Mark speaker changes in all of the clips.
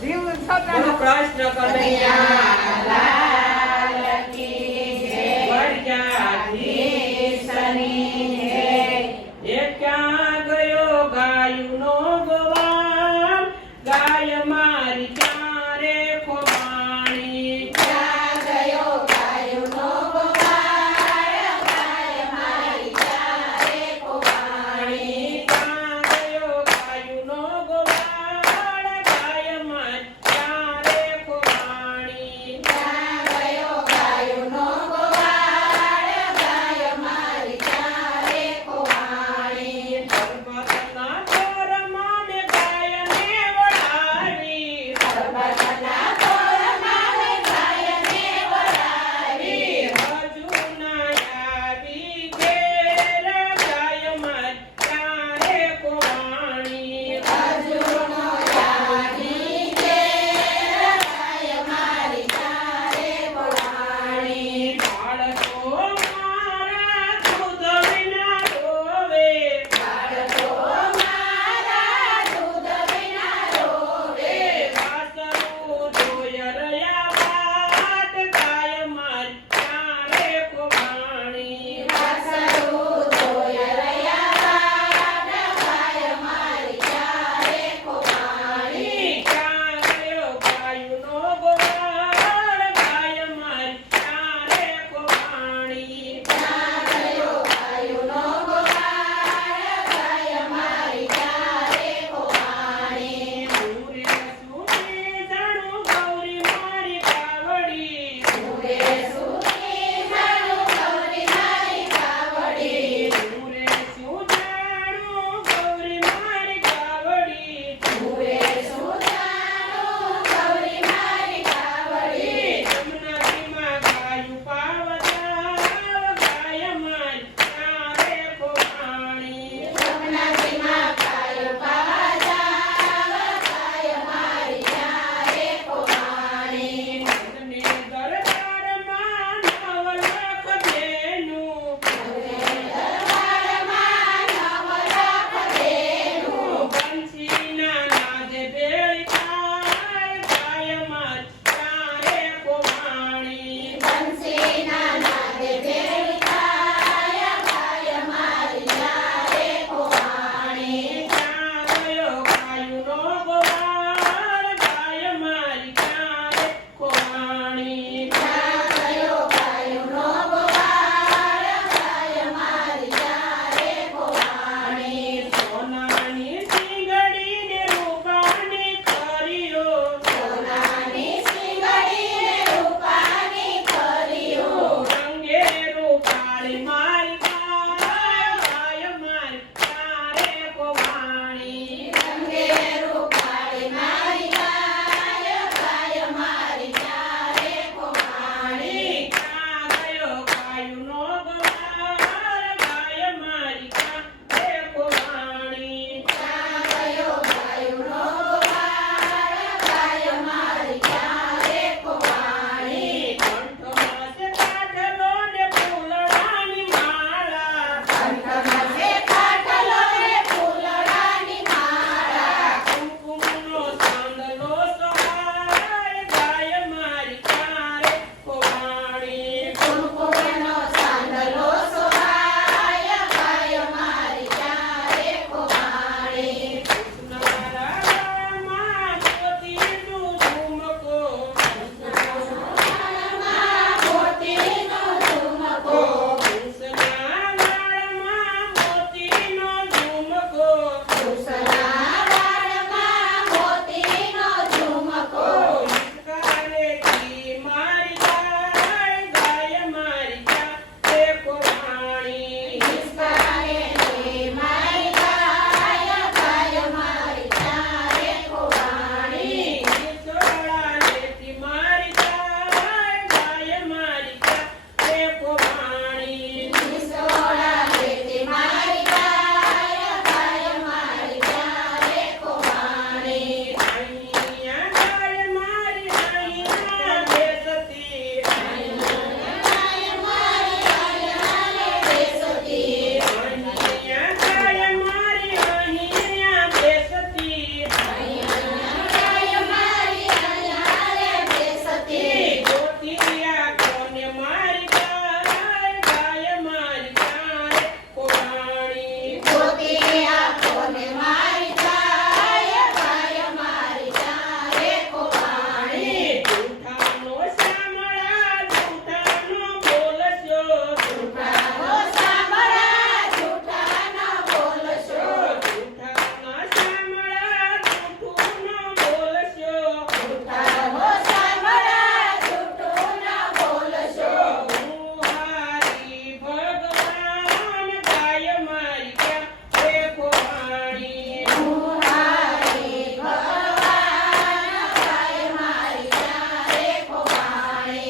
Speaker 1: જીવ
Speaker 2: બોલો Krishna
Speaker 3: Kanaiya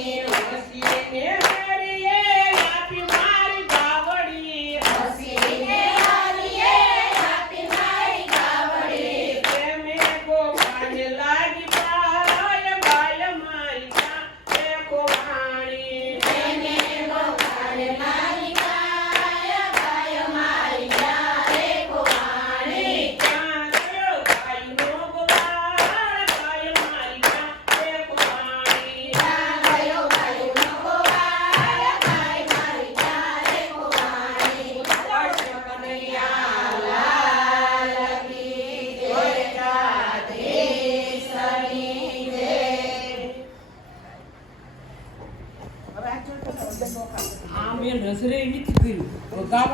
Speaker 2: Let's see it here.